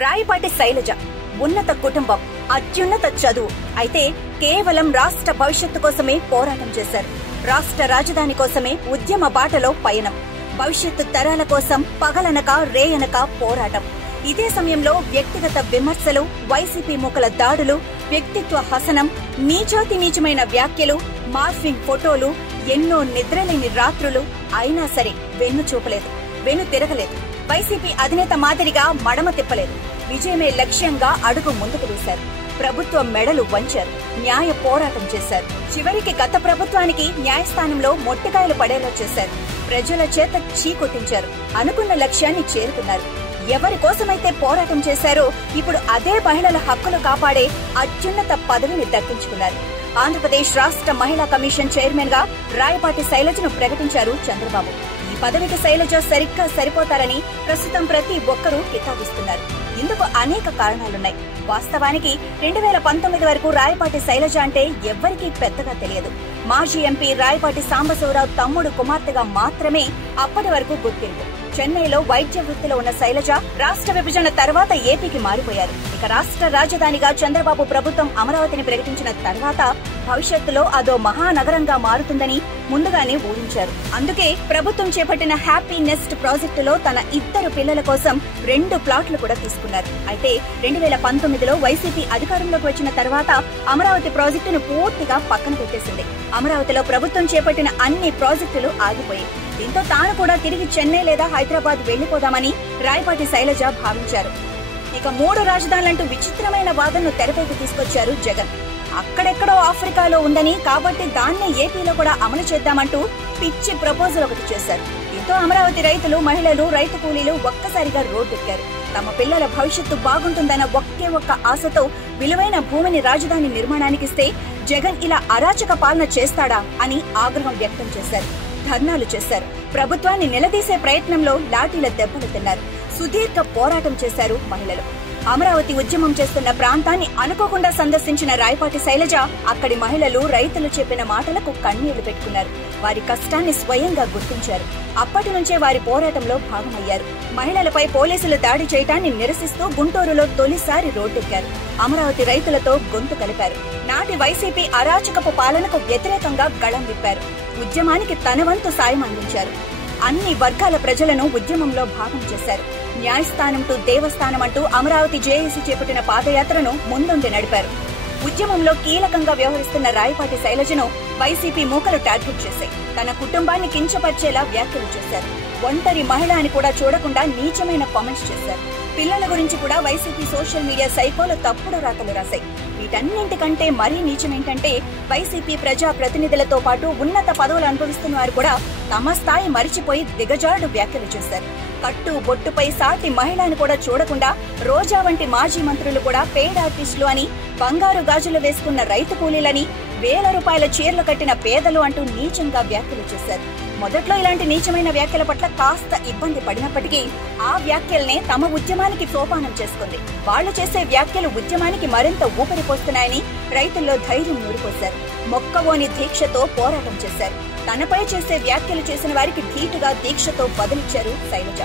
రాయపాటి శైలజ ఉన్నత కుటుంబం, అత్యున్నత చదువు. అయితే కేవలం రాష్ట్ర భవిష్యత్తు కోసమే పోరాటం చేశారు. రాష్ట్ర రాజధాని కోసమే ఉద్యమ బాటలో పయనం. భవిష్యత్తు తరాల కోసం పగలనక రేయనక పోరాటం. ఇదే సమయంలో వ్యక్తిగత విమర్శలు, వైసీపీ మూకల దాడులు, వ్యక్తిత్వ హసనం, నీచాతి నీచమైన వ్యాఖ్యలు, మార్ఫింగ్ ఫోటోలు, ఎన్నో నిద్రలేని రాత్రులు. అయినా సరే వెన్ను చూపలేదు, వెన్ను తిరగలేదు. వైసీపీ అధినేత మాదిరిగా మడమ తిప్పలేదు. విజయమే లక్ష్యంగా అడుగు ముందుకు వేశారు. ప్రభుత్వ మెడలు వంచారు. న్యాయ పోరాటం చేశారు. చివరికి గత ప్రభుత్వానికి న్యాయస్థానంలో మొట్టికాయలు పడేలా చేశారు. ప్రజల చేత చీకొట్టించారు. అనుకున్న లక్ష్యాన్ని చేరుకున్నారు. ఎవరి కోసమైతే పోరాటం చేశారో ఇప్పుడు అదే మహిళల హక్కులు కాపాడే అత్యున్నత పదవిని దక్కించుకున్నారు. ఆంధ్రప్రదేశ్ రాష్ట్ర మహిళా కమిషన్ చైర్మన్ గా రాయపాటి శైలజను ప్రకటించారు చంద్రబాబు. ఈ పదవికి శైలజ సరిగ్గా సరిపోతారని ప్రస్తుతం ప్రతి ఒక్కరూ కితాబిస్తున్నారు. ఇందుకు అనేక కారణాలున్నాయి. వాస్తవానికి 2019 వరకు రాయపాటి శైలజ అంటే ఎవ్వరికీ పెద్దగా తెలియదు. మాజీ ఎంపీ రాయపాటి సాంబశివరావు తమ్ముడు కుమార్తెగా మాత్రమే అప్పటి వరకు గుర్తింపు. చెన్నైలో వైద్య వృత్తిలో ఉన్న శైలజ రాష్ట్ర విభజన తర్వాత ఏపీకి మారిపోయారు. ఇక రాష్ట్ర రాజధానిగా చంద్రబాబు ప్రభుత్వం అమరావతిని ప్రకటించిన తర్వాత భవిష్యత్తులో అదో మహానగరంగా మారుతుందని ముందుగానే ఊహించారు. అందుకే ప్రభుత్వం చేపట్టిన హ్యాపీ నెస్ట్ ప్రాజెక్టులో తన 2 పిల్లల కోసం 2 ప్లాట్లు కూడా తీసుకున్నారు. అయితే 2019లో వైసీపీ అధికారంలోకి వచ్చిన తర్వాత అమరావతి ప్రాజెక్టును పూర్తిగా పక్కన పెట్టేసింది. అమరావతిలో ప్రభుత్వం చేపట్టిన అన్ని ప్రాజెక్టులు ఆగిపోయాయి. దీంతో తాను కూడా తిరిగి చెన్నై లేదా హైదరాబాద్ వెళ్లిపోదామని రాయపాటి శైలజ భావించారు. ఇక 3 రాజధానులంటూ విచిత్రమైన వాదనను తెరపైకి తీసుకొచ్చారు జగన్. అక్కడెక్కడో ఆఫ్రికాలో ఉందని, కాబట్టి దాన్నే ఏపీలో కూడా అమలు చేద్దామంటూ పిచ్చి ప్రపోజల్ ఒకటి చేశారు. దీంతో అమరావతి రైతులు, మహిళలు, రైతు కూలీలు ఒక్కసారిగా రోడ్డెక్కారు. తమ పిల్లల భవిష్యత్తు బాగుంటుందన్న ఒకే ఒక్క ఆశతో విలువైన భూమిని రాజధాని నిర్మాణానికిస్తే జగన్ ఇలా అరాచక పాలన చేస్తాడా అని ఆగ్రహం వ్యక్తం చేశారు. ధర్నాలు చేశారు. ప్రభుత్వాన్ని నిలదీసే ప్రయత్నంలో లాఠీల దెబ్బలు తిన్నారు. సుదీర్ఘ పోరాటం చేశారు మహిళలు. అమరావతి ఉద్యమం చేస్తున్న ప్రాంతాన్ని అనుకోకుండా సందర్శించిన రాయపాటి శైలజ అక్కడి మహిళలు, రైతులు చెప్పిన మాటలకు కన్నీళ్లు పెట్టుకున్నారు. వారి కష్టాన్ని స్వయంగా గుర్తించారు. అప్పటి నుంచే వారి పోరాటంలో భాగమయ్యారు. మహిళలపై పోలీసులు దాడి చేయటాన్ని నిరసిస్తూ గుంటూరులో తొలిసారి రోడ్డెక్కారు. అమరావతి రైతులతో గొంతు కలిపారు. నాటి వైసీపీ అరాచకపు పాలనకు వ్యతిరేకంగా గళం విప్పారు. ఉద్యమానికి తన వంతు సాయం అందించారు. అన్ని వర్గాల ప్రజలను ఉద్యమంలో భాగం చేశారు. న్యాయస్థానం టు దేవస్థానం అంటూ అమరావతి జేఏసీ చేపట్టిన పాదయాత్రను ముందుండి నడిపారు. ఉద్యమంలో కీలకంగా వ్యవహరిస్తున్న రాయపాటి శైలజను వైసీపీ మూకలు టార్గెట్ చేశాయి. తన కుటుంబాన్ని కించపరిచేలా వ్యాఖ్యలు చేశారు. ఒంటరి మహిళ అని కూడా చూడకుండా నీచమైన కామెంట్స్ చేశారు. పిల్లల గురించి కూడా వైసీపీ సోషల్ మీడియా సైకోలు తప్పుడు రాతలు రాశాయి. వీటన్నింటికంటే మరీ నీచమేంటంటే వైసీపీ ప్రజా ప్రతినిధులతో పాటు ఉన్నత పదవులు అనుభవిస్తున్న వారు కూడా తమ స్థాయి మరిచిపోయి దిగజారుడు వ్యాఖ్యలు చేశారు. కట్టు బొట్టుపై సాటి మహిళను కూడా చూడకుండా రోజా వంటి మాజీ మంత్రులు కూడా పెయిడ్ ఆర్టిస్టులు అని, బంగారు గాజులు వేసుకున్న రైతు కూలీలని, వేల రూపాయల చీరలు కట్టిన పేదలు అంటూ నీచంగా వ్యాఖ్యలు చేశారు. మొదట్లో ఇలాంటి నీచమైన వ్యాఖ్యల పట్ల కాస్త ఇబ్బంది పడినప్పటికీ ఆ వ్యాఖ్యల్నే తమ ఉద్యమానికి సోపానం చేసుకుంది. వాళ్లు చేసే వ్యాఖ్యలు ఉద్యమానికి మరింత ఊపిరి పోస్తున్నాయని రైతుల్లో ధైర్యం నూరిపోశారు. మొక్కవోని దీక్షతో పోరాటం చేశారు. తనపై చేసే వ్యాఖ్యలు చేసిన వారికి ధీటుగా దీక్షతో బదులిచ్చారు శైలజ.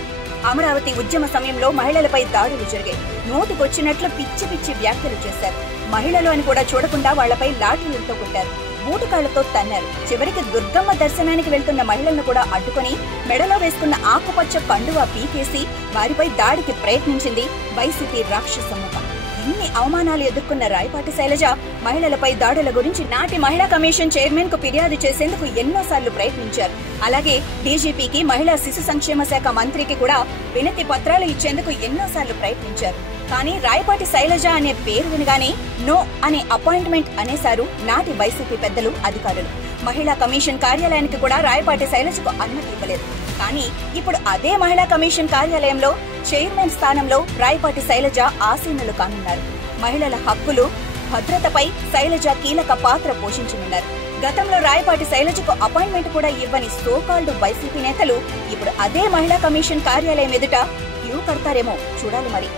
అమరావతి ఉద్యమ సమయంలో మహిళలపై దాడులు జరిగాయి. నోటికొచ్చినట్లు పిచ్చి పిచ్చి వ్యాఖ్యలు చేశారు. మహిళలు అని కూడా చూడకుండా వాళ్లపై లాఠీలతో కొట్టారు. బూటకాళ్లతో తన్నారు. చివరికి దుర్గమ్మ దర్శనానికి వెళ్తున్న మహిళలను కూడా అడ్డుకుని మెడలో వేసుకున్న ఆకుపచ్చ కండువా పీకేసి వారిపై దాడికి ప్రయత్నించింది వైసీపీ రాక్షస ముఖ. ఇన్ని అవమానాలు ఎదుర్కొన్న రాయపాటి శైలజ మహిళలపై దాడుల గురించి నాటి మహిళా కమిషన్ చైర్మన్ కు ఫిర్యాదు చేసేందుకు ఎన్నోసార్లు ప్రయత్నించారు. అలాగే డీజీపీకి, మహిళా శిశు సంక్షేమ శాఖ మంత్రికి కూడా వినతి పత్రాలు ఇచ్చేందుకు ఎన్నోసార్లు ప్రయత్నించారు. కానీ రాయపాటి శైలజ అనే పేరు వినగానే నో అనే అపాయింట్మెంట్ అనేశారు నాటి వైసీపీ పెద్దలు, అధికారులు. మహిళా కమిషన్ కార్యాలయానికి కూడా రాయపాటి శైలజకు అనుమతి ఇవ్వలేదు. కానీ ఇప్పుడు అదే మహిళా కమిషన్ కార్యాలయంలో చైర్మన్ స్థానంలో రాయపాటి శైలజ ఆసీనులు కానున్నారు. మహిళల హక్కులు, భద్రతపై శైలజ కీలక పాత్ర పోషించనున్నారు. గతంలో రాయపాటి శైలజకు అపాయింట్మెంట్ కూడా ఇవ్వని సోకాల్డ్ వైసీపీ నేతలు ఇప్పుడు అదే మహిళా కమిషన్ కార్యాలయం ఎదుట క్యూ కడతారేమో చూడాలి మరి.